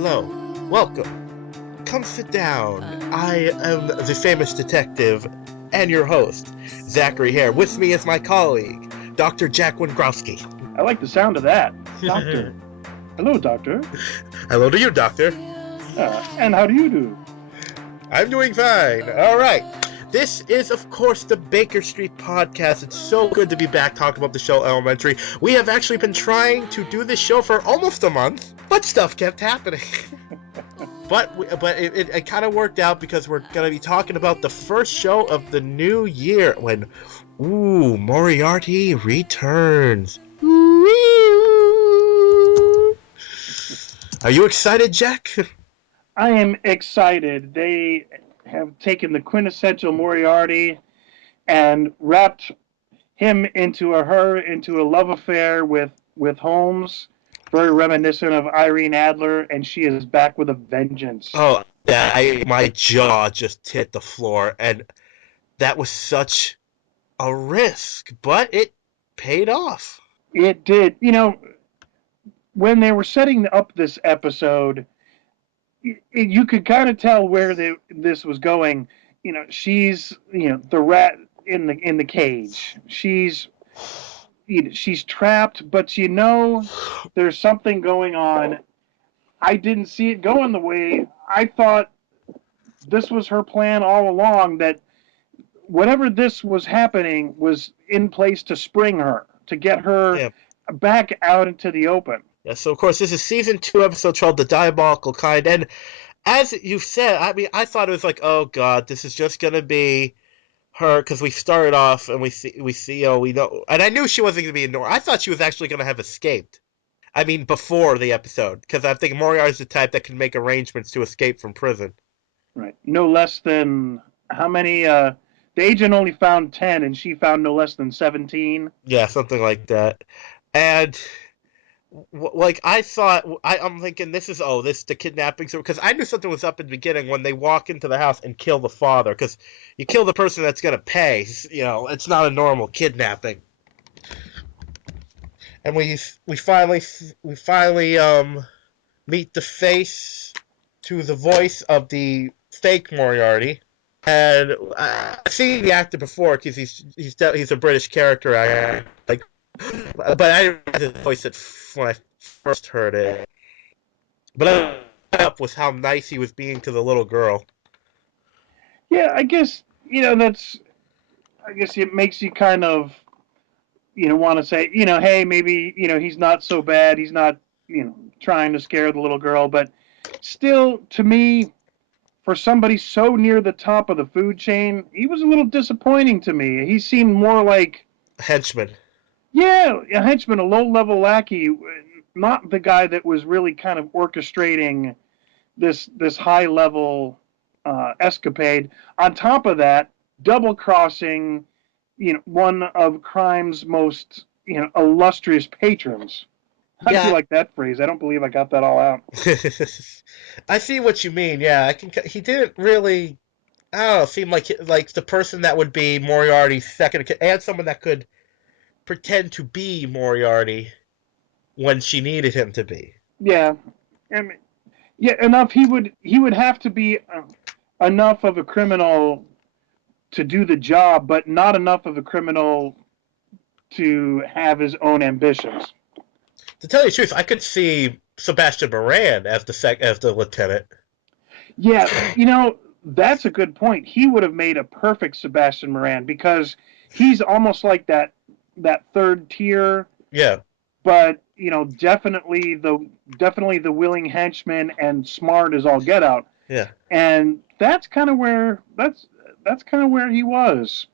Hello, welcome. Come sit down. I am the famous detective and your host, Zachary Hare. With me is my colleague, Dr. Jack Wingowski. I like the sound of that. Doctor. Hello, Doctor. Hello to you, Doctor. And how do you do? I'm doing fine. All right. This is, of course, the Baker Street Podcast. It's so good to be back talking about the show Elementary. We have actually been trying to do this show for almost a month, but stuff kept happening. But it kind of worked out because we're going to be talking about the first show of the new year when, Moriarty returns. Are you excited, Jack? I am excited. They have taken the quintessential Moriarty and wrapped him into a love affair with Holmes, very reminiscent of Irene Adler, and she is back with a vengeance. Oh, yeah, my jaw just hit the floor, and that was such a risk, but it paid off. It did. When they were setting up this episode, you could kind of tell where this was going. She's the rat in the cage. She's trapped, but there's something going on. I didn't see it going the way I thought. This was her plan all along. That whatever this was happening was in place to spring her, to get her back out into the open. Yeah, so of course this is season 2, episode 12, The Diabolical Kind, and as you said, I mean, I thought it was like, oh god, this is just gonna be her, because we started off and we know, and I knew she wasn't gonna be in Nora. I thought she was actually gonna have escaped. I mean, before the episode, because I think Moriarty's the type that can make arrangements to escape from prison. Right. No less than how many? The agent only found 10, and she found no less than 17. Yeah, something like that. And like I thought, I'm thinking this is the kidnapping, because I knew something was up in the beginning when they walk into the house and kill the father, because you kill the person that's gonna pay. It's not a normal kidnapping. And we finally meet the face to the voice of the fake Moriarty. And I've seen the actor before because he's a British character actor, like, but I didn't recognize his voice when I first heard it. But up was how nice he was being to the little girl. Yeah, I guess I guess it makes you kind of want to say hey, maybe he's not so bad. He's not trying to scare the little girl, but still, to me, for somebody so near the top of the food chain, he was a little disappointing to me. He seemed more like a henchman. Yeah, a henchman, a low-level lackey, not the guy that was really kind of orchestrating this high-level escapade. On top of that, double-crossing, one of crime's most illustrious patrons. How do you like that phrase? I don't believe I got that all out. I see what you mean. Yeah, he didn't really. I don't know. Seem like the person that would be Moriarty's second, and someone that could pretend to be Moriarty when she needed him to be. Yeah, I mean, enough. He would have to be enough of a criminal to do the job, but not enough of a criminal to have his own ambitions. To tell you the truth, I could see Sebastian Moran as the lieutenant. Yeah, that's a good point. He would have made a perfect Sebastian Moran because he's almost like that third tier. Yeah. But definitely the willing henchman and smart as all get out. Yeah. And that's kind of where he was.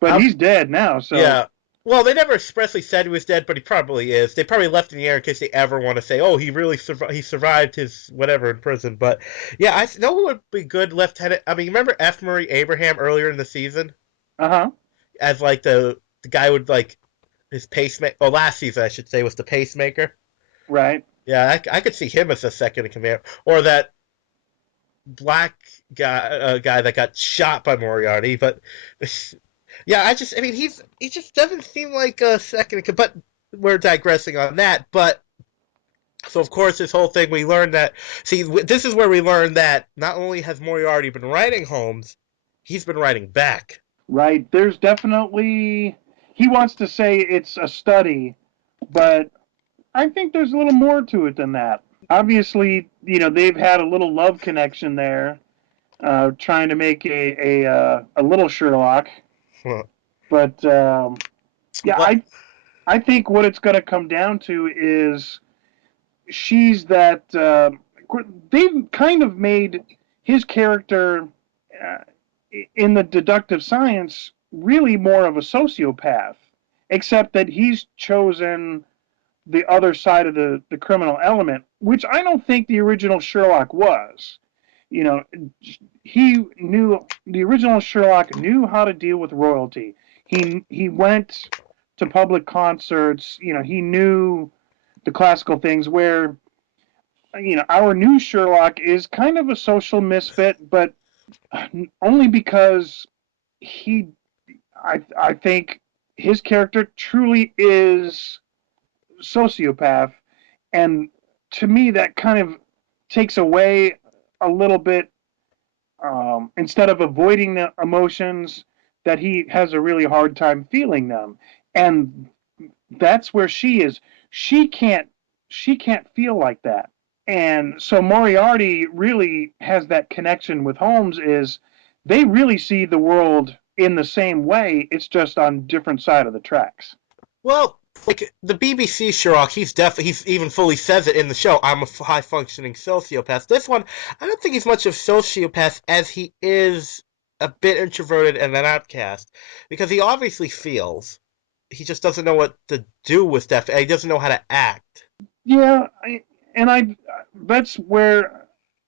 But he's dead now. So yeah. Well, they never expressly said he was dead, but he probably is. They probably left in the air in case they ever want to say, "Oh, he really survived his whatever in prison." But yeah, I know who would be good lieutenant. I mean, remember F. Murray Abraham earlier in the season? As like the guy would like his pacemaker. Oh, last season I should say was the pacemaker. Right. Yeah, I could see him as a second in command, or that black guy that got shot by Moriarty. But yeah, I mean, he just doesn't seem like a second. But we're digressing on that. But So of course, this whole thing we learned that. See, this is where we learned that not only has Moriarty been writing Holmes, he's been writing back. Right? There's definitely he wants to say it's a study, but I think there's a little more to it than that. Obviously, they've had a little love connection there, trying to make a little Sherlock. But yeah, What? I think what it's going to come down to is she's that they've kind of made his character uh, in the deductive science really more of a sociopath, except that he's chosen the other side of the criminal element, which I don't think the original Sherlock was. You know, he knew the original Sherlock knew how to deal with royalty. He went to public concerts. He knew the classical things where our new Sherlock is kind of a social misfit, but only because he I think his character truly is sociopath, and to me that kind of takes away a little bit, instead of avoiding the emotions, that he has a really hard time feeling them, and that's where she is. She can't feel like that. And so Moriarty really has that connection with Holmes, is they really see the world in the same way, it's just on different side of the tracks. Well, like the BBC Sherlock, he's even fully says it in the show. I'm a high functioning sociopath. This one, I don't think he's much of a sociopath as he is a bit introverted and an outcast because he obviously feels. He just doesn't know what to do with that. He doesn't know how to act. Yeah, and I that's where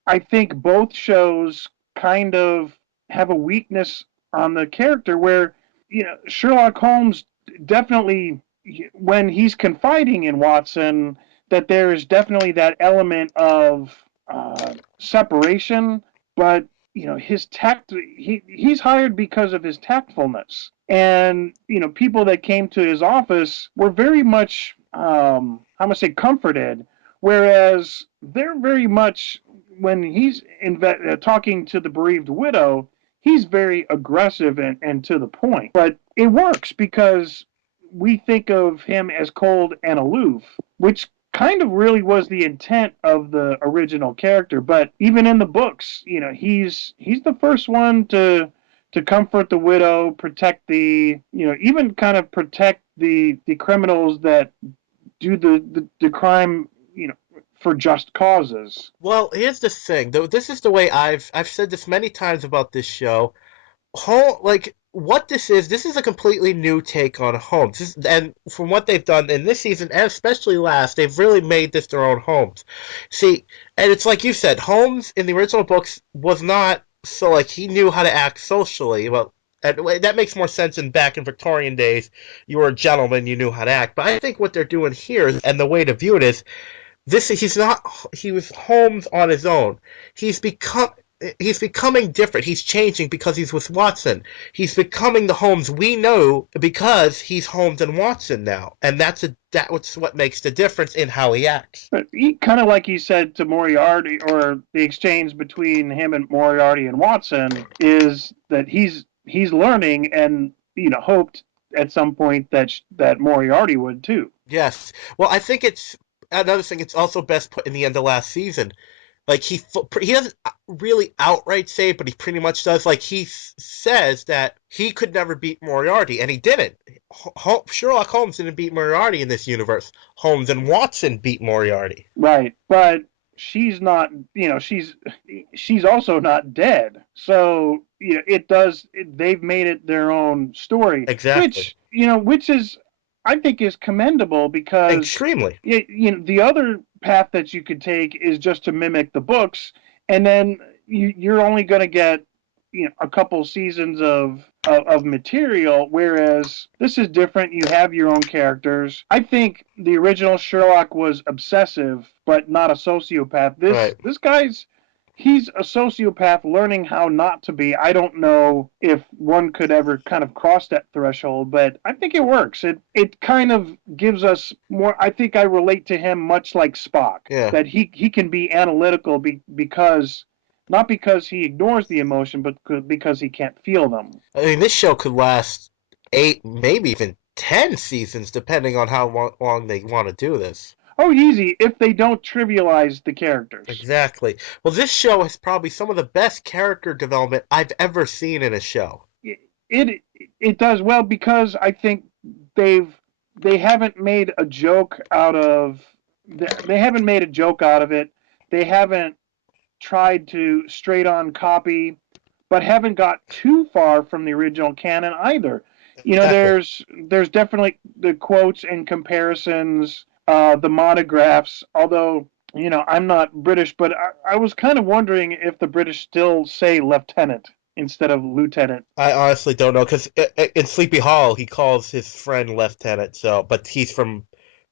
I think both shows kind of have a weakness on the character, where Sherlock Holmes definitely, when he's confiding in Watson, that there is definitely that element of separation, but his tact, he's hired because of his tactfulness, and people that came to his office were very much, how much say, comforted, whereas they're very much, when he's talking to the bereaved widow, he's very aggressive and to the point. But it works because we think of him as cold and aloof, which kind of really was the intent of the original character. But even in the books, he's the first one to comfort the widow, protect even kind of protect the criminals that do the crime, for just causes. Well, here's the thing. Though this is the way I've said this many times about this show. Like what this is a completely new take on Holmes. And from what they've done in this season, and especially last, they've really made this their own Holmes. See, and it's like you said, Holmes in the original books was not so like he knew how to act socially. Well, and that makes more sense in back in Victorian days. You were a gentleman, you knew how to act. But I think what they're doing here, and the way to view it is, he's not he was Holmes on his own. He's become he's becoming different. He's changing because he's with Watson. He's becoming the Holmes we know because he's Holmes and Watson now, and that's what makes the difference in how he acts. But he kind of, like you said to Moriarty, or the exchange between him and Moriarty and Watson, is that he's learning, and hoped at some point that Moriarty would too. Yes. Well, I think it's another thing. It's also best put in the end of last season. Like he doesn't really outright say it, but he pretty much does. Like he says that he could never beat Moriarty, and he didn't. Sherlock Holmes didn't beat Moriarty in this universe. Holmes and Watson beat Moriarty. Right, but she's not. She's also not dead. So they've made it their own story, Exactly. which is, I think, is commendable, because Extremely. the other path that you could take is just to mimic the books, and then you're only going to get a couple seasons of material, whereas this is different. You have your own characters. I think the original Sherlock was obsessive but not a sociopath. this Right. this guy's he's a sociopath learning how not to be. I don't know if one could ever kind of cross that threshold, but I think it works. It kind of gives us more. I think I relate to him much like Spock, Yeah. that he can be analytical because not because he ignores the emotion, but because he can't feel them. I mean, this show could last 8, maybe even 10 seasons, depending on how long they want to do this. Oh, easy if they don't trivialize the characters. Exactly. Well, this show has probably some of the best character development I've ever seen in a show. It it does well because I think they've they haven't made a joke out of they haven't made a joke out of it. They haven't tried to straight on copy, but haven't got too far from the original canon either. You know, Exactly. there's definitely the quotes and comparisons, the monographs. Although I'm not British, but I was kind of wondering if the British still say lieutenant instead of lieutenant. I honestly don't know because in Sleepy Hollow he calls his friend Lieutenant. So, but he's from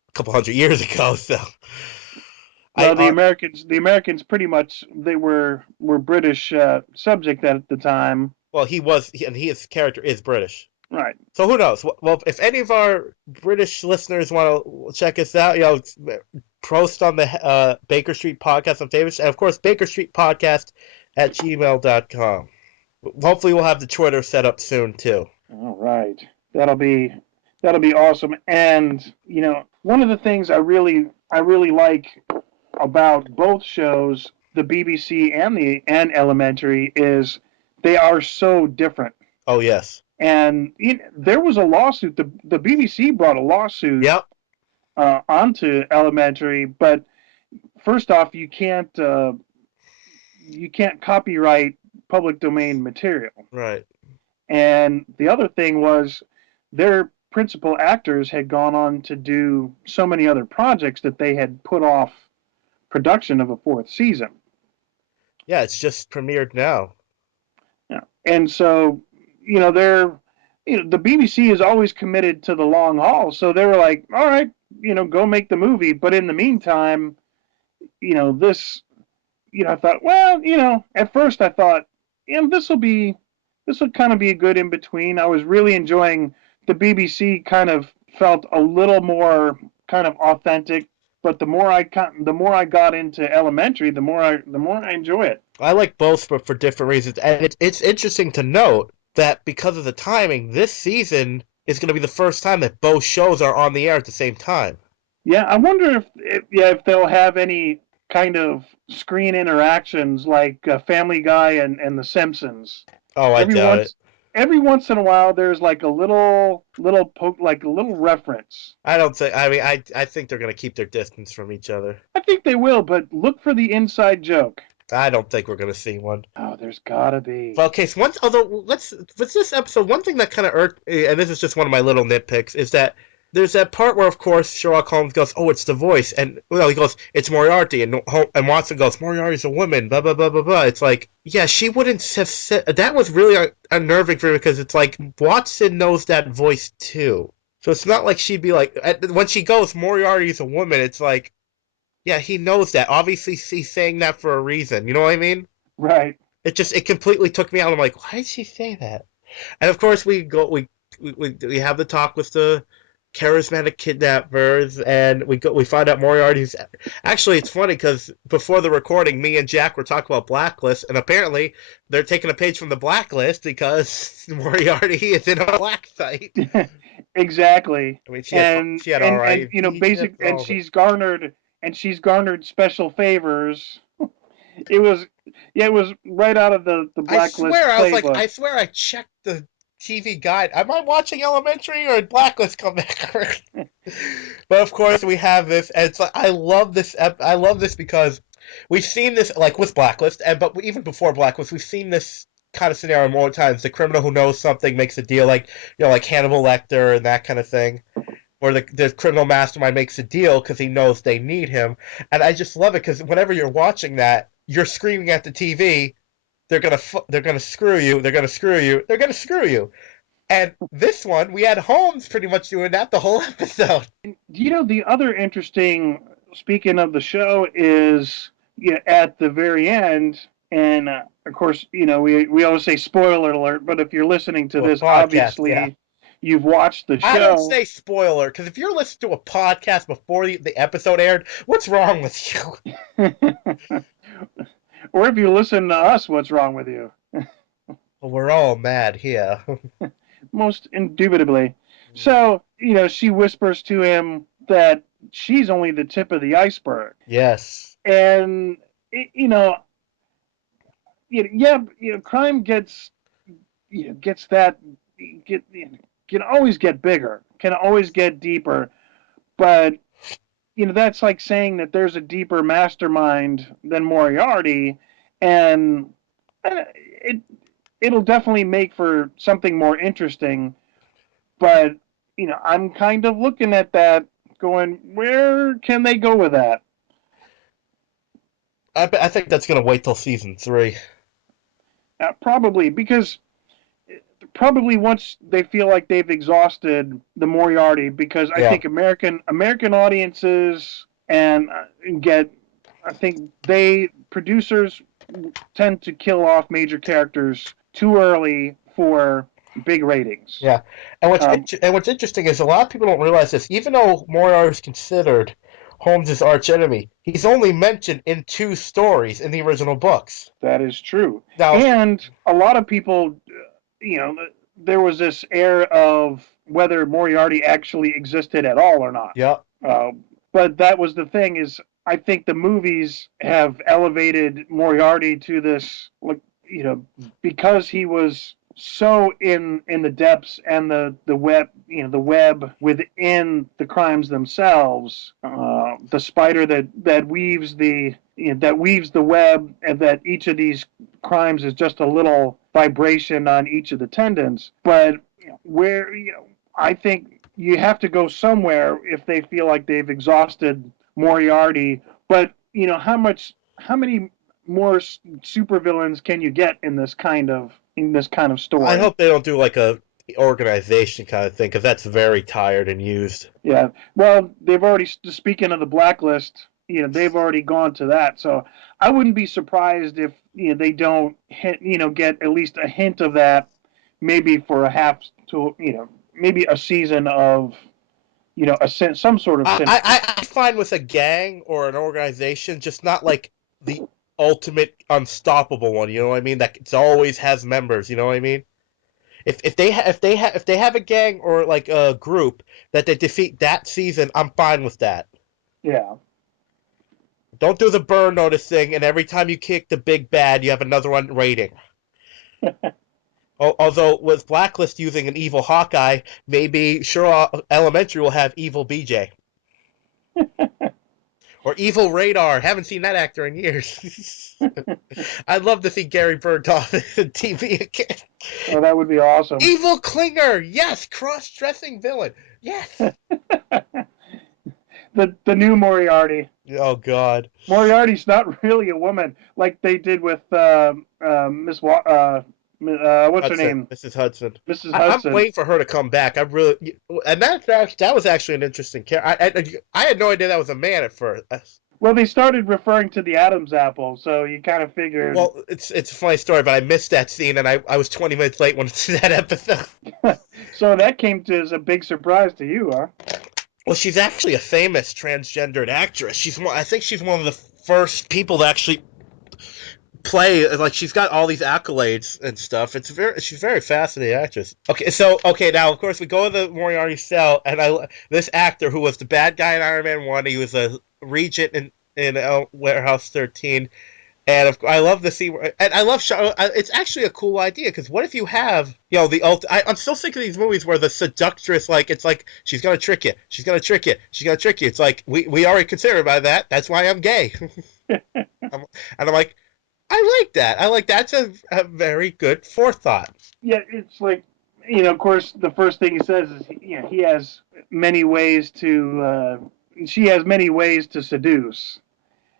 a couple hundred years ago. So, I Well, the Americans pretty much they were British subject at the time, well he was and his character is British. right? So who knows? Well, if any of our British listeners want to check us out, post on the Baker Street Podcast on Facebook, and of course Baker Street Podcast at gmail.com. Hopefully, we'll have the Twitter set up soon too. All right, that'll be that'll be awesome. And one of the things I really like about both shows, the BBC and Elementary, is they are so different. Oh yes. And there was a lawsuit. The BBC brought a lawsuit Yep. onto Elementary, but first off, you can't copyright public domain material. Right. And the other thing was their principal actors had gone on to do so many other projects that they had put off production of a fourth season. Yeah, it's just premiered now. Yeah. And so, they're the BBC is always committed to the long haul. So they were like, all right, go make the movie. But in the meantime, this I thought, well, at first I thought, this will kind of be a good in between. I was really enjoying the BBC. Kind of felt a little more kind of authentic, but the more I got into Elementary, the more I enjoy it. I like both, but for different reasons. And it's interesting to note that because of the timing, this season is going to be the first time that both shows are on the air at the same time. Yeah, I wonder if they'll have any kind of screen interactions like Family Guy and The Simpsons. Oh, I Every doubt it. once every once in a while, there's like a little poke, like a little reference. I don't think. I mean, I think they're going to keep their distance from each other. I think they will, but look for the inside joke. I don't think we're going to see one. Oh, there's gotta be. Well, okay, so although let's with this episode, one thing that kind of irked, and this is just one of my little nitpicks, is that there's that part where, of course, Sherlock Holmes goes, "Oh, it's the voice," and he goes, "It's Moriarty," and Watson goes, "Moriarty's a woman." Blah blah blah blah blah. It's like, yeah, she wouldn't have said that. Was really unnerving for me because it's like Watson knows that voice too, so it's not like she'd be like when she goes, "Moriarty's a woman." It's like, yeah, he knows that. Obviously, he's saying that for a reason. You know what I mean? Right. It completely took me out. I'm like, why did she say that? And of course, we have the talk with the charismatic kidnappers, and we find out Moriarty's. Actually, it's funny because before the recording, me and Jack were talking about Blacklist, and apparently they're taking a page from the Blacklist because Moriarty is in a black site. Exactly. I mean, she had And she had and all and right. basic and she's garnered special favors. It was Yeah, it was right out of the I Blacklist swear, playbook. I swear, I checked the TV guide. Am I watching Elementary or did Blacklist come back? But of course, we have this, and it's like I love this. I love this because we've seen this like with Blacklist, and but even before Blacklist, we've seen this kind of scenario more times. The criminal who knows something makes a deal, like like Hannibal Lecter and that kind of thing, or the criminal mastermind makes a deal because he knows they need him. And I just love it because whenever you're watching that, you're screaming at the TV, they're gonna screw you, they're gonna screw you, they're gonna screw you. And this one, we had Holmes pretty much doing that the whole episode. The other interesting, speaking of the show, is at the very end. And of course, we always say spoiler alert, but if you're listening to To a this, podcast, yeah. obviously you've watched the I don't show. say spoiler because if you're listening to a podcast before the episode aired, what's wrong with you? Or if you listen to us, what's wrong with you? Well, we're all mad here. Most indubitably. So, she whispers to him that she's only the tip of the iceberg. Yes. And, you know, yeah, crime gets that, get, can always get bigger, can always get deeper. But, that's like saying that there's a deeper mastermind than Moriarty. And it, it'll definitely make for something more interesting. But I'm kind of looking at that, going, where can they go with that? I think that's going to wait till season 3. Probably because probably once they feel like they've exhausted the Moriarty, because I Yeah. think American audiences and get, I think they producers tend to kill off major characters too early for big ratings. Yeah. Um, And what's interesting is a lot of people don't realize this. Even though Moriarty is considered Holmes's archenemy, he's only mentioned in 2 stories in the original books. that is true, Now, and a lot of people, you know, there was this air of whether Moriarty actually existed at all or not. yeah, Uh, but that was the thing, is I think the movies have elevated Moriarty to this, like, because he was so in the depths and the web, the web within the crimes themselves, the spider that weaves the web, and that each of these crimes is just a little vibration on each of the tendons. But where I think you have to go somewhere if they feel like they've exhausted Moriarty. But how many more supervillains can you get in this kind of I story? hope they don't do like a organization kind of thing because that's very tired and used. Yeah. Well, they've already, speaking of the blacklist, they've already gone to that. So I wouldn't be surprised if they don't hit, get at least a hint of that, maybe for a half to maybe a season of some sort of synergy. I find with a gang or an organization, just not like the ultimate unstoppable one. You know what I mean? That it always has members. You know what I mean? If they have a gang or like a group that they defeat that season, I'm fine with that. Yeah. Don't do the burn notice thing, and every time you kick the big bad, you have another one rating. Although with Blacklist using an evil Hawkeye, maybe Sherlock Elementary will have evil BJ or evil Radar. Haven't seen that actor in years. I'd love to see Gary Burghoff in TV again. Oh, that would be awesome. Evil Klinger, yes, cross-dressing villain, yes. The new Moriarty. Oh God, Moriarty's not really a woman like they did with Miss what's her Hudson, name? Mrs. Hudson. Mrs. I'm Hudson. waiting for her to come back. I really, and that was actually an interesting character. I had no idea that was a man at first. Well, they started referring to the Adam's apple, so you kind of figured. Well, it's a funny story, but I missed that scene, and I was 20 minutes late when it's that episode. So that came to as a big surprise to you, huh? Well, she's actually a famous transgendered actress. I think she's one of the first people to actually play. Like she's got all these accolades and stuff. She's a very fascinating actress. Okay, now of course we go to the Moriarty cell, and this actor who was the bad guy in Iron Man 1. He was a regent in Warehouse 13. And I love the scene, and I love. It's actually a cool idea because what if you have, the I'm still thinking of these movies where the seductress, like it's like she's gonna trick you, she's gonna trick you, she's gonna trick you. It's like we already considered by that. That's why I'm gay, and I'm like, I like that. I like that's a very good forethought. Yeah, it's like, of course, the first thing he says is, he has many ways to. She has many ways to seduce,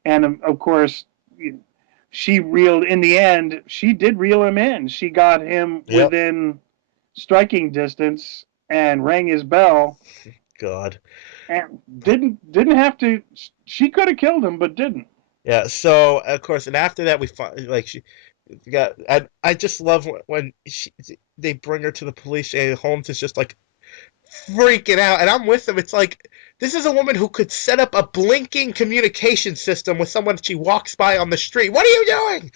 and of course, she reeled in the end. She did reel him in. She got him Yep. within striking distance and rang his bell, God. and didn't have to. She could have killed him, but didn't. Yeah. So of course, and after that, we find like she got. I just love when they bring her to the police and Holmes is just like freaking out, and I'm with them. It's like this is a woman who could set up a blinking communication system with someone she walks by on the street. What are you doing?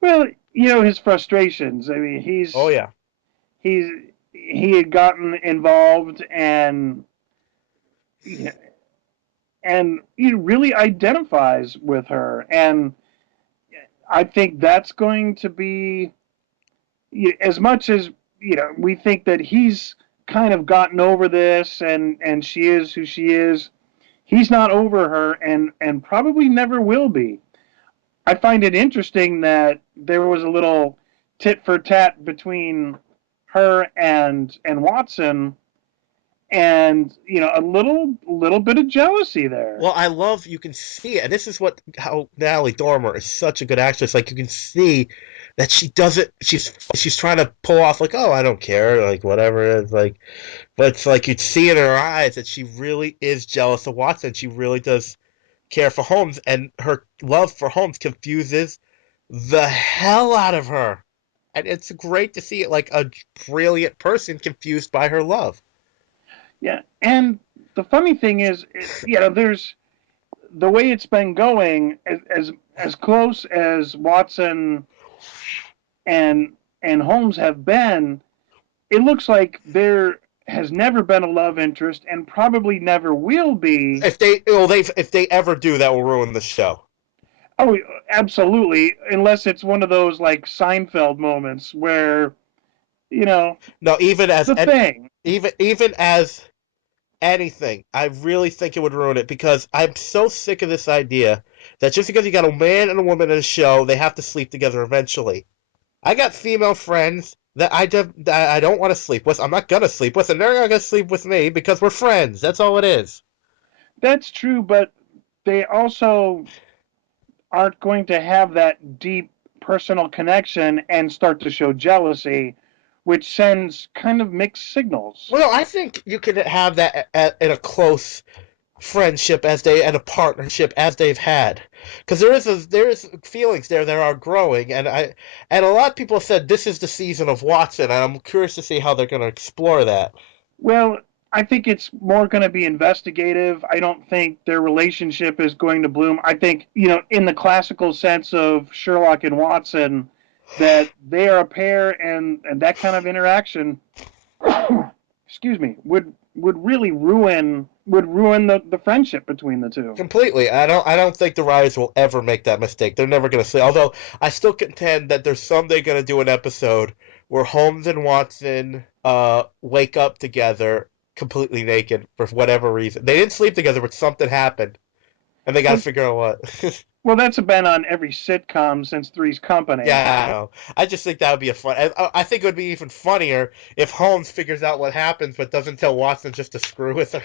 Well, his frustrations. I mean, Oh yeah. he's he had gotten involved, you know, and he really identifies with her, and I think that's going to be, as much as we think that he's kind of gotten over this, and she is who she is. He's not over her, and probably never will be. I find it interesting that there was a little tit for tat between her and Watson, and a little bit of jealousy there. Well, I love you can see it, and this is what how Natalie Dormer is such a good actress. Like you can see that she doesn't. She's trying to pull off like, oh, I don't care, like whatever. It's like, but it's like you'd see in her eyes that she really is jealous of Watson. She really does care for Holmes, and her love for Holmes confuses the hell out of her. And it's great to see it like a brilliant person confused by her love. Yeah, and the funny thing is, there's the way it's been going, as close as Watson and Holmes have been. It looks like there has never been a love interest, and probably never will be. If they ever do, that will ruin the show. Oh, absolutely, unless it's one of those like Seinfeld moments where No, the thing. even as anything, I really think it would ruin it because I'm so sick of this idea that just because you got a man and a woman in a show, they have to sleep together eventually. I got female friends that I don't want to sleep with. I'm not gonna sleep with, and they're not gonna sleep with me because we're friends. That's all it is. That's true, but they also aren't going to have that deep personal connection and start to show jealousy, which sends kind of mixed signals. Well, I think you can have that in a close friendship as they and a partnership as they've had because there is feelings there that are growing and a lot of people said this is the season of Watson and I'm curious to see how they're going to explore that. Well, I think it's more going to be investigative. I don't think their relationship is going to bloom. I think, in the classical sense of Sherlock and Watson, that they are a pair, and that kind of interaction, excuse me, would ruin the friendship between the two. Completely. I don't think the writers will ever make that mistake. They're never going to say. Although I still contend that there's someday going to do an episode where Holmes and Watson wake up together completely naked for whatever reason. They didn't sleep together, but something happened, and they got to Well, figure out what. well, that's been on every sitcom since Three's Company. Yeah, I know. I just think that would be a fun. I think it would be even funnier if Holmes figures out what happens but doesn't tell Watson just to screw with her.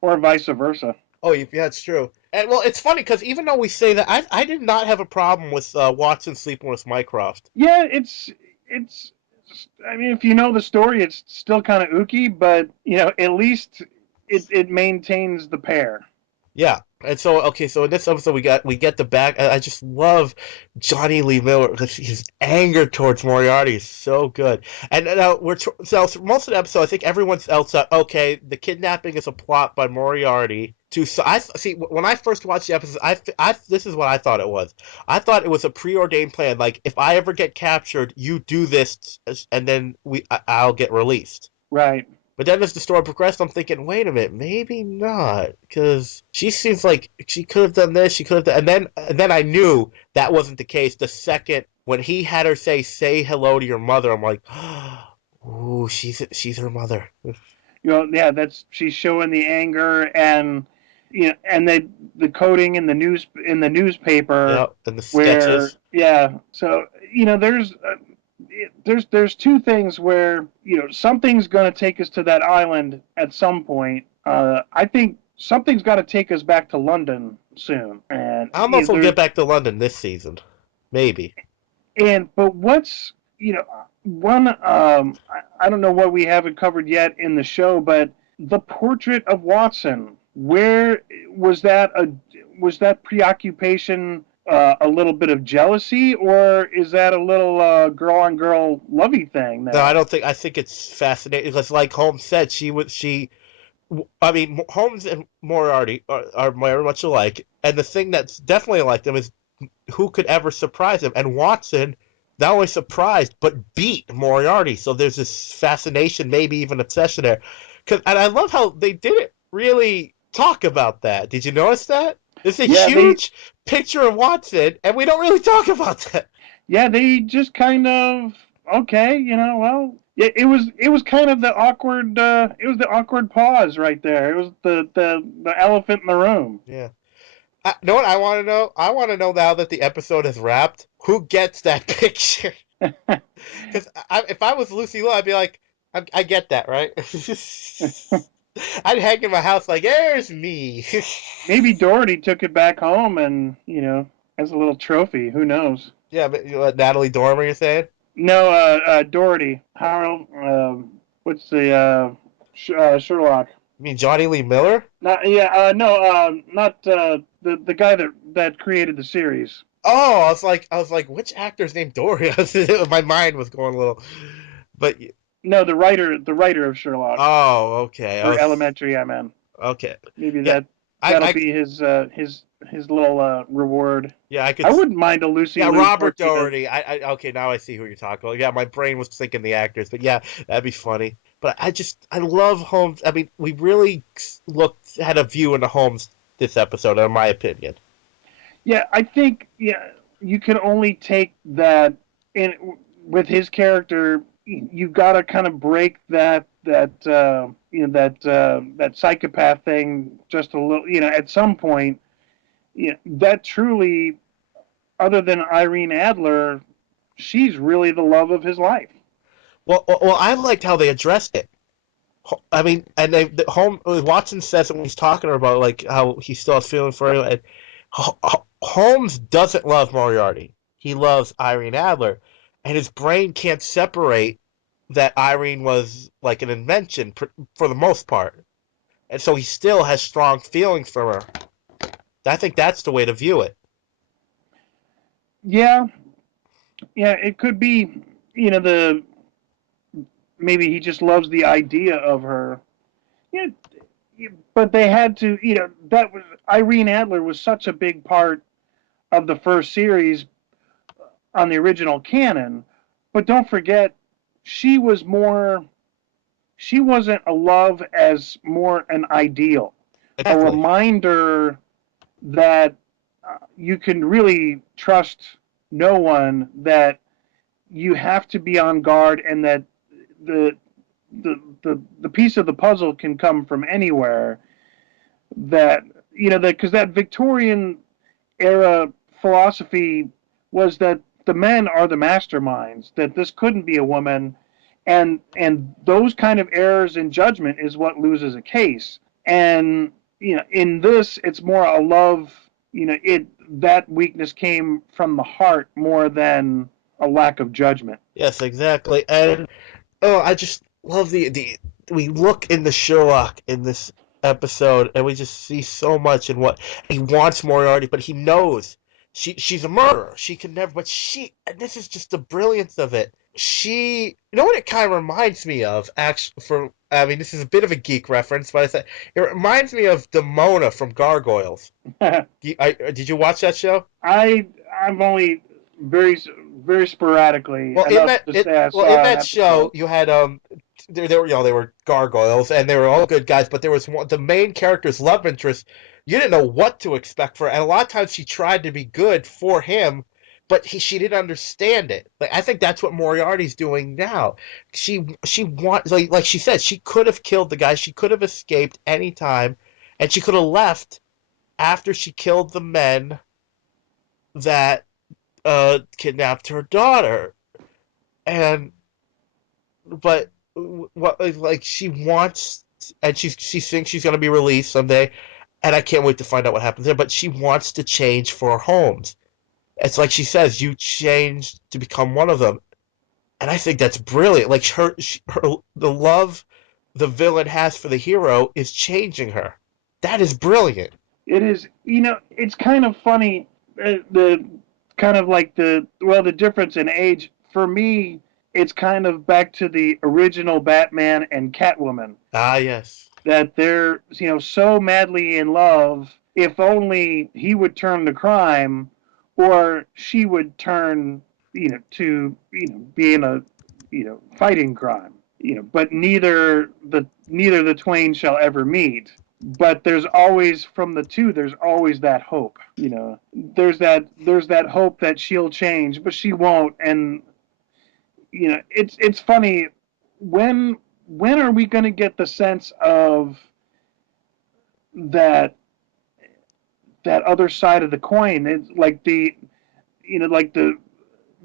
Or vice versa. Oh, yeah, it's true. And well, it's funny because even though we say that, I did not have a problem with Watson sleeping with Mycroft. Yeah, it's. I mean, if you know the story, it's still kind of ooky, but at least it maintains the pair. Yeah. And so, okay, so in this episode, we get the back. I just love Johnny Lee Miller because his anger towards Moriarty is so good. And now so most of the episode, I think everyone's else. Okay, the kidnapping is a plot by Moriarty. So I see when I first watched the episode, this is what I thought it was. I thought it was a preordained plan. Like if I ever get captured, you do this, and then I'll get released. Right. But then as the story progressed, I'm thinking, wait a minute, maybe not, because she seems like she could have done this, she could have done, and then I knew that wasn't the case. The second when he had her say hello to your mother, I'm like, ooh, she's her mother. Yeah, that's she's showing the anger, and and the coding in the newspaper, Yeah, and the where sketches. so there's two things where something's going to take us to that island at some point. I think something's got to take us back to London soon, and I don't know if we'll get back to London this season. Maybe. but what's one I don't know what we haven't covered yet in the show, but the portrait of Watson. where was that a was that preoccupation a little bit of jealousy, or is that a little girl on girl lovey thing No, I there? don't think. I think it's fascinating because, like Holmes said, she was she. I mean, Holmes and Moriarty are very much alike, and the thing that's definitely like them is who could ever surprise him? And Watson not only surprised but beat Moriarty. So there's this fascination, maybe even obsession there. And I love how they didn't really talk about that. Did you notice that? There's a Yeah, they huge picture of Watson, and we don't really talk about that. yeah they just kind of okay, well, it was kind of the awkward it was the awkward pause right there. It was the elephant in the room. Yeah. You know what I want to know? I want to know now that the episode has wrapped, who gets that picture? Because if I was Lucy Liu, I'd be like, I get that, right? I'd hang in my house like, there's me. Maybe Doherty took it back home and as a little trophy. Who knows? Yeah, but you know what, Natalie Dormer, you're saying? No, Doherty. Harold. What's the Sherlock? You mean Johnny Lee Miller? Not yeah. No. Not the guy that created the series. Oh, I was like, which actor's named Dory? My mind was going a little, but No, the writer of Sherlock oh, okay, or Elementary. I mean, okay, maybe yeah, that'll I be his little reward. yeah, I could, I wouldn't mind a Lucy yeah, Liu Robert portrait of. Doherty. Okay, now I see who you're talking about. Yeah, my brain was thinking the actors, but yeah, that'd be funny. But I love Holmes. I mean, we really had a view into Holmes this episode, in my opinion. Yeah, I think you can only take that in with his character. You got to kind of break that psychopath thing just a little. At some point, that truly, other than Irene Adler, she's really the love of his life. Well, I liked how they addressed it. I mean, and home Watson says it when he's talking about like how he still has feeling for him. And Holmes doesn't love Moriarty. He loves Irene Adler, and his brain can't separate that Irene was like an invention for the most part, and so he still has strong feelings for her. I think that's the way to view it. Yeah, yeah, it could be. The maybe he just loves the idea of her. Yeah, but they had to. That was Irene Adler was such a big part of the first series on the original canon. But don't forget, she was more. She wasn't a love as more an ideal, a Exactly. reminder that you can really trust no one, that you have to be on guard, and that the the piece of the puzzle can come from anywhere. That that because that Victorian era philosophy was that the men are the masterminds, that this couldn't be a woman, and those kind of errors in judgment is what loses a case. And in this, it's more a love. It that weakness came from the heart more than a lack of judgment. Yes, exactly. And oh, I just love the we look in the Sherlock in this episode and we just see so much in what he wants Moriarty, but he knows she's a murderer. She can never but she and this is just the brilliance of it. She you know what it kind of reminds me of actually for I mean this is a bit of a geek reference, but I said it reminds me of Demona from Gargoyles. Did you watch that show? I've only very very sporadically Well, enough to say I in saw an that show, episode. you had they were they were gargoyles and they were all good guys, but there was one the main character's love interest. You didn't know what to expect for, her. And a lot of times she tried to be good for him, but she didn't understand it. Like I think that's what Moriarty's doing now. She wants like she said she could have killed the guy. She could have escaped any time, and she could have left after she killed the men that kidnapped her daughter. And but what like she wants and she thinks she's going to be released someday and I can't wait to find out what happens there but she wants to change for Holmes. It's like she says you changed to become one of them and I think that's brilliant. Like her the love the villain has for the hero is changing her. That is brilliant. It is, it's kind of funny. The kind of like the difference in age for me. It's kind of back to the original Batman and Catwoman Ah, yes. that they're so madly in love. If only he would turn to crime, or she would turn to being a fighting crime. But neither the twain shall ever meet. But there's always from the two. There's always that hope. There's that hope that she'll change, but she won't. And it's funny when when are we going to get the sense of that that other side of the coin? It's like the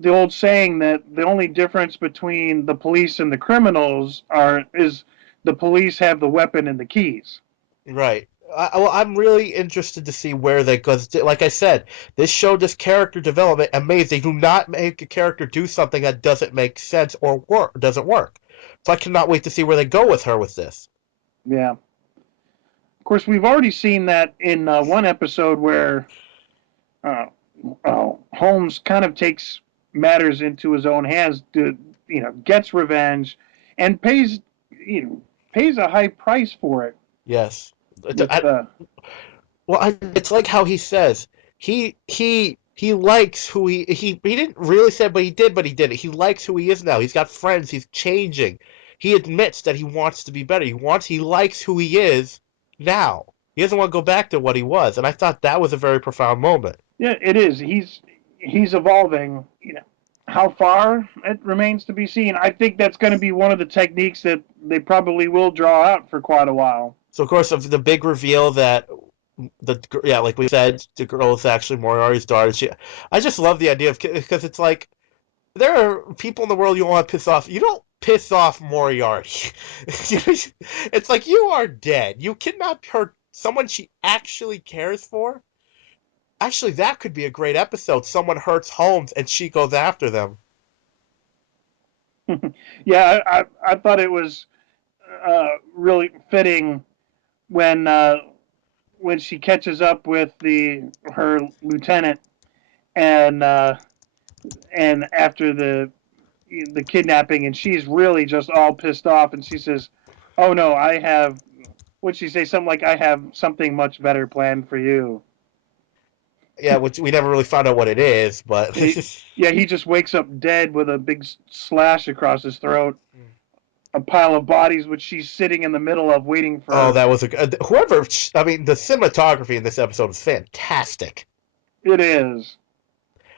old saying that the only difference between the police and the criminals is the police have the weapon and the keys. Right. I'm really interested to see where they go. Like I said, this show does character development amazing. Do not make a character do something that doesn't make sense or doesn't work. So I cannot wait to see where they go with her with this. Yeah. Of course, we've already seen that in one episode where uh, Holmes kind of takes matters into his own hands to, gets revenge, and pays a high price for it. Yes. With It's like how he says he likes who he didn't really say, but he did, but he did it. He likes who he is now. He's got friends. He's changing. He admits that he wants to be better. He likes who he is now. He doesn't want to go back to what he was, and I thought that was a very profound moment. Yeah, it is. He's evolving. How far it remains to be seen. I think that's going to be one of the techniques that they probably will draw out for quite a while. So of course, of the big reveal that like we said, the girl is actually Moriarty's daughter. I just love the idea of because it's like there are people in the world you want to piss off. You don't piss off Moriarty. It's like you are dead. You cannot hurt someone she actually cares for. Actually, that could be a great episode. Someone hurts Holmes and she goes after them. Yeah, I thought it was really fitting when when she catches up with her lieutenant and after the kidnapping, and she's really just all pissed off, and she says, "Oh no, I have." Would she say something like, "I have something much better planned for you"? Yeah, which we never really found out what it is, but Yeah, he just wakes up dead with a big slash across his throat, a pile of bodies which she's sitting in the middle of waiting oh, for. that was whoever. I mean, the cinematography in this episode is fantastic. It is.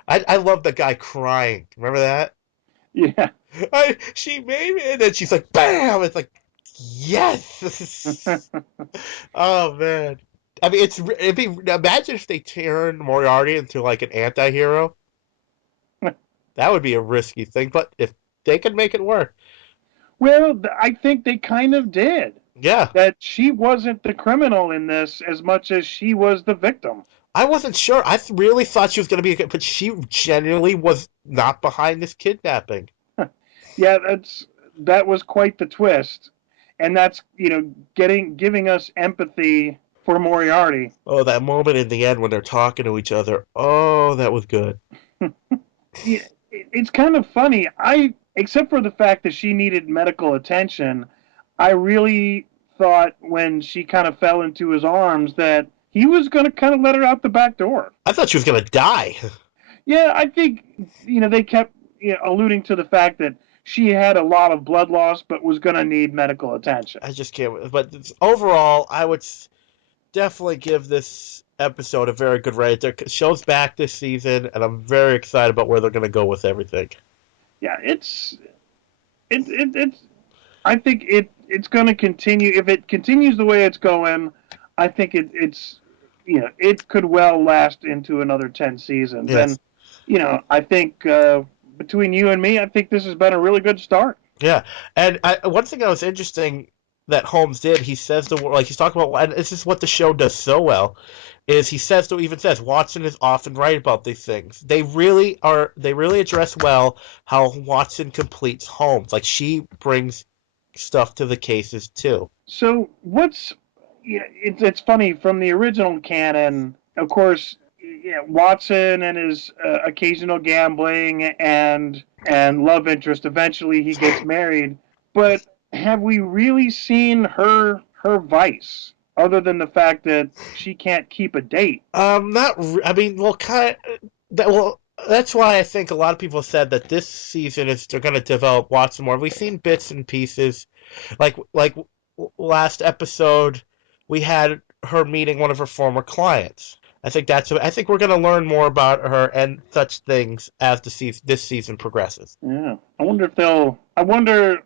I love the guy crying. Remember that? Yeah. She made me, and then she's like, "Bam!" It's like, yes. Oh man. I mean, it'd be imagine if they turned Moriarty into like an anti-hero. That would be a risky thing, but if they could make it work, Well, I think they kind of did. yeah. That she wasn't the criminal in this as much as she was the victim. I wasn't sure. really thought she was going to be, but she genuinely was not behind this kidnapping. Yeah, that was quite the twist, and that's giving us empathy for Moriarty. Oh, that moment in the end when they're talking to each other. Oh, that was good. Yeah, it's kind of funny. Except for the fact that she needed medical attention, I really thought when she kind of fell into his arms that he was going to kind of let her out the back door. I thought she was going to die. Yeah, I think they kept alluding to the fact that she had a lot of blood loss, but was going to need medical attention. I just can't. But overall, I would definitely give this episode a very good rate. The show's back this season, and I'm very excited about where they're going to go with everything. Yeah, it's. I think it's going to continue. If it continues the way it's going, I think it's it could well last into another 10 seasons. Yes. And I think between you and me, I think this has been a really good start. Yeah, and one thing that was interesting that Holmes did, he says like he's talking about, and this is what the show does so well, is even says Watson is often right about these things. They really address well how Watson completes Holmes. Like she brings stuff to the cases too. So yeah, it's funny from the original canon. Of course, yeah, Watson and his occasional gambling and love interest. Eventually, he gets married. But have we really seen her vice, other than the fact that she can't keep a date? Not. I mean, well, kind that. Well, that's why I think a lot of people said that this season is they're going to develop Watson more. We've seen bits and pieces, like last episode, we had her meeting one of her former clients. I think we're going to learn more about her and such things as this season progresses. Yeah, I wonder if they'll. I wonder.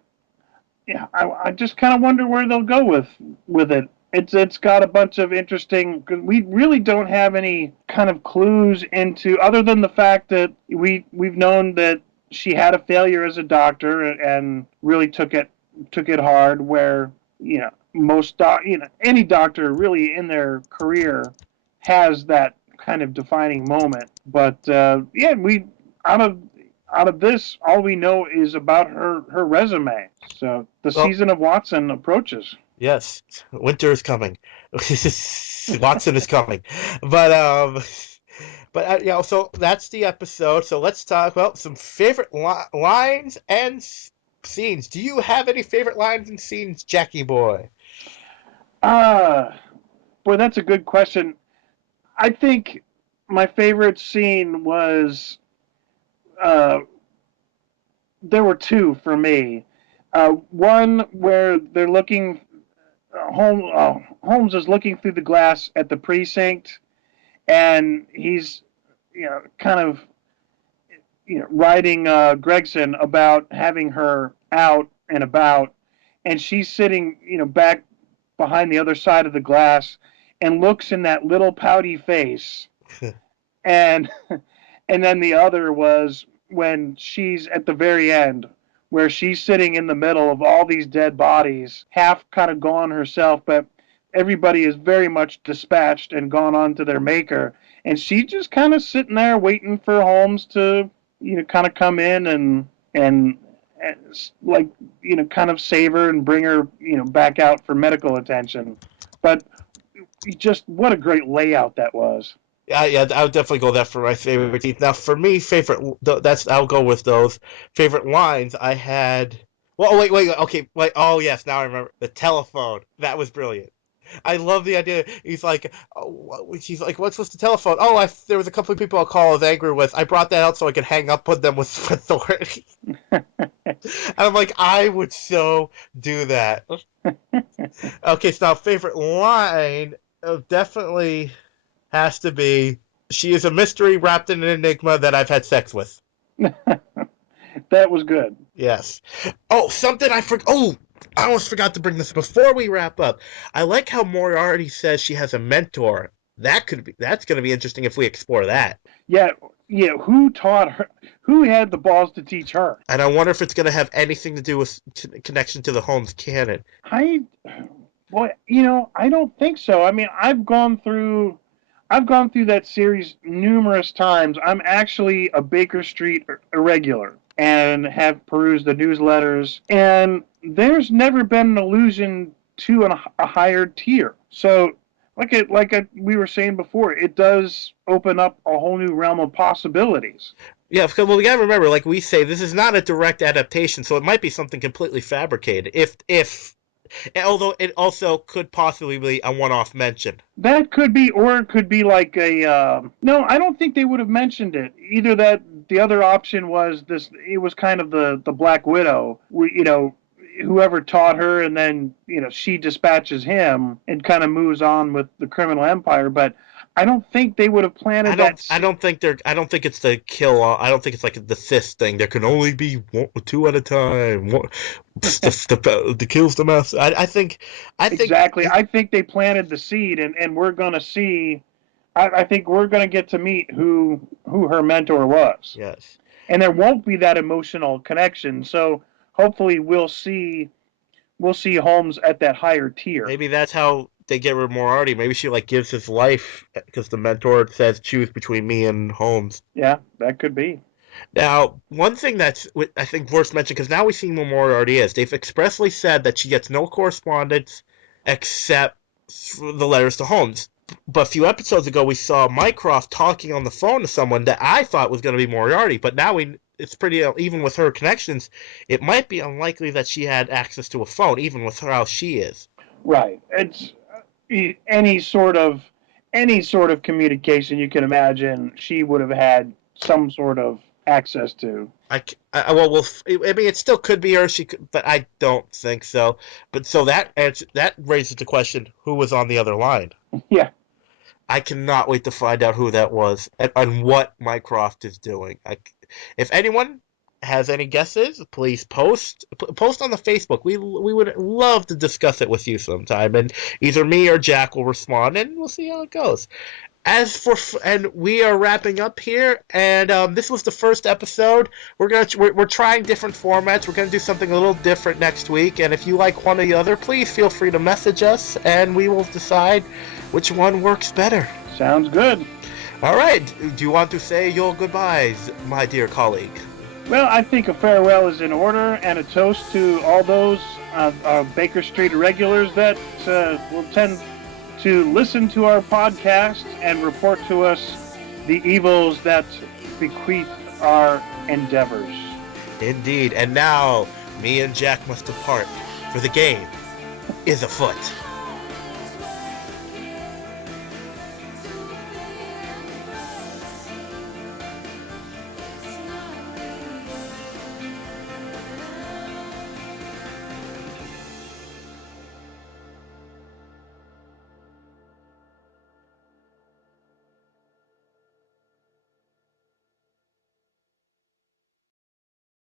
Yeah, I just kind of wonder where they'll go with it. It's got a bunch of interesting because we really don't have any kind of clues into other than the fact that we've known that she had a failure as a doctor and really took it hard. Where any doctor really in their career has that kind of defining moment. But yeah, we out of out of this, all we know is about her resume. So the Well, season of Watson approaches. yes, winter is coming. Watson is coming, but so that's the episode. So let's talk about some favorite lines and scenes. Do you have any favorite lines and scenes, Jackie boy? Ah, boy, that's a good question. I think my favorite scene was uh, there were two for me. One where they're looking. Holmes is looking through the glass at the precinct, and he's kind of writing Gregson about having her out and about, and she's sitting back behind the other side of the glass and looks in that little pouty face, and and then the other was when she's at the very end where she's sitting in the middle of all these dead bodies, half kind of gone herself, but everybody is very much dispatched and gone on to their maker. And she's just kind of sitting there waiting for Holmes to, kind of come in and like, kind of save her and bring her, back out for medical attention. But just what a great layout that was. Yeah, I would definitely go that for my favorite teeth. Now, for me, that's I'll go with those favorite lines. I had. Well, wait, okay, wait. Oh, yes, now I remember the telephone. That was brilliant. I love the idea. She's like, "What's with the telephone?" Oh, there was a couple of people I call I was angry with. I brought that out so I could hang up on them with authority. And I'm like, I would so do that. Okay, so now favorite line definitely has to be she is a mystery wrapped in an enigma that I've had sex with. That was good. Yes. Oh, something I forgot. Oh, I almost forgot to bring this before we wrap up. I like how Moriarty says she has a mentor. That's going to be interesting if we explore that. Yeah, yeah. Who taught her? Who had the balls to teach her? And I wonder if it's going to have anything to do with connection to the Holmes canon. I, well, I don't think so. I mean, I've gone through that series numerous times. I'm actually a Baker Street irregular and have perused the newsletters, and there's never been an allusion to a higher tier. So, we were saying before, it does open up a whole new realm of possibilities. Yeah, because well, we gotta remember, like we say, this is not a direct adaptation, so it might be something completely fabricated. If although it also could possibly be a one-off mention. That could be, or it could be like a. No, I don't think they would have mentioned it. Either that, the other option was this. It was kind of the Black Widow. Whoever taught her, and then she dispatches him and kind of moves on with the criminal empire. But I don't think they would have planted that. I don't think it's the kill. I don't think it's like the fist thing. There can only be two at a time. The kills the master. I think Exactly. I think they planted the seed, and we're going to see. I think we're going to get to meet who her mentor was, yes. and there won't be that emotional connection. So hopefully we'll see Holmes at that higher tier. Maybe that's how they get rid of Moriarty. Maybe she like gives his life because the mentor says choose between me and Holmes. Yeah, that could be. Now, one thing that's I think worth mentioning because now we see who Moriarty is. They've expressly said that she gets no correspondence except the letters to Holmes. But a few episodes ago, we saw Mycroft talking on the phone to someone that I thought was going to be Moriarty. But now it's pretty, even with her connections, it might be unlikely that she had access to a phone, even with how she is. Right. It's any sort of any sort of communication you can imagine. She would have had some sort of access to. Well, I mean, it still could be her. She could, but I don't think so. But so that raises the question: who was on the other line? Yeah. I cannot wait to find out who that was and what Mycroft is doing. If anyone has any guesses, please post on the Facebook. We would love to discuss it with you sometime, and either me or Jack will respond, and we'll see how it goes. And we are wrapping up here, and this was the first episode. We're trying different formats. We're gonna do something a little different next week, and if you like one or the other, please feel free to message us, and we will decide which one works better. Sounds good. All right. Do you want to say your goodbyes, my dear colleague? Well, I think a farewell is in order and a toast to all those Baker Street regulars that will tend to listen to our podcast and report to us the evils that bequeath our endeavors. Indeed. And now, me and Jack must depart, for the game is afoot.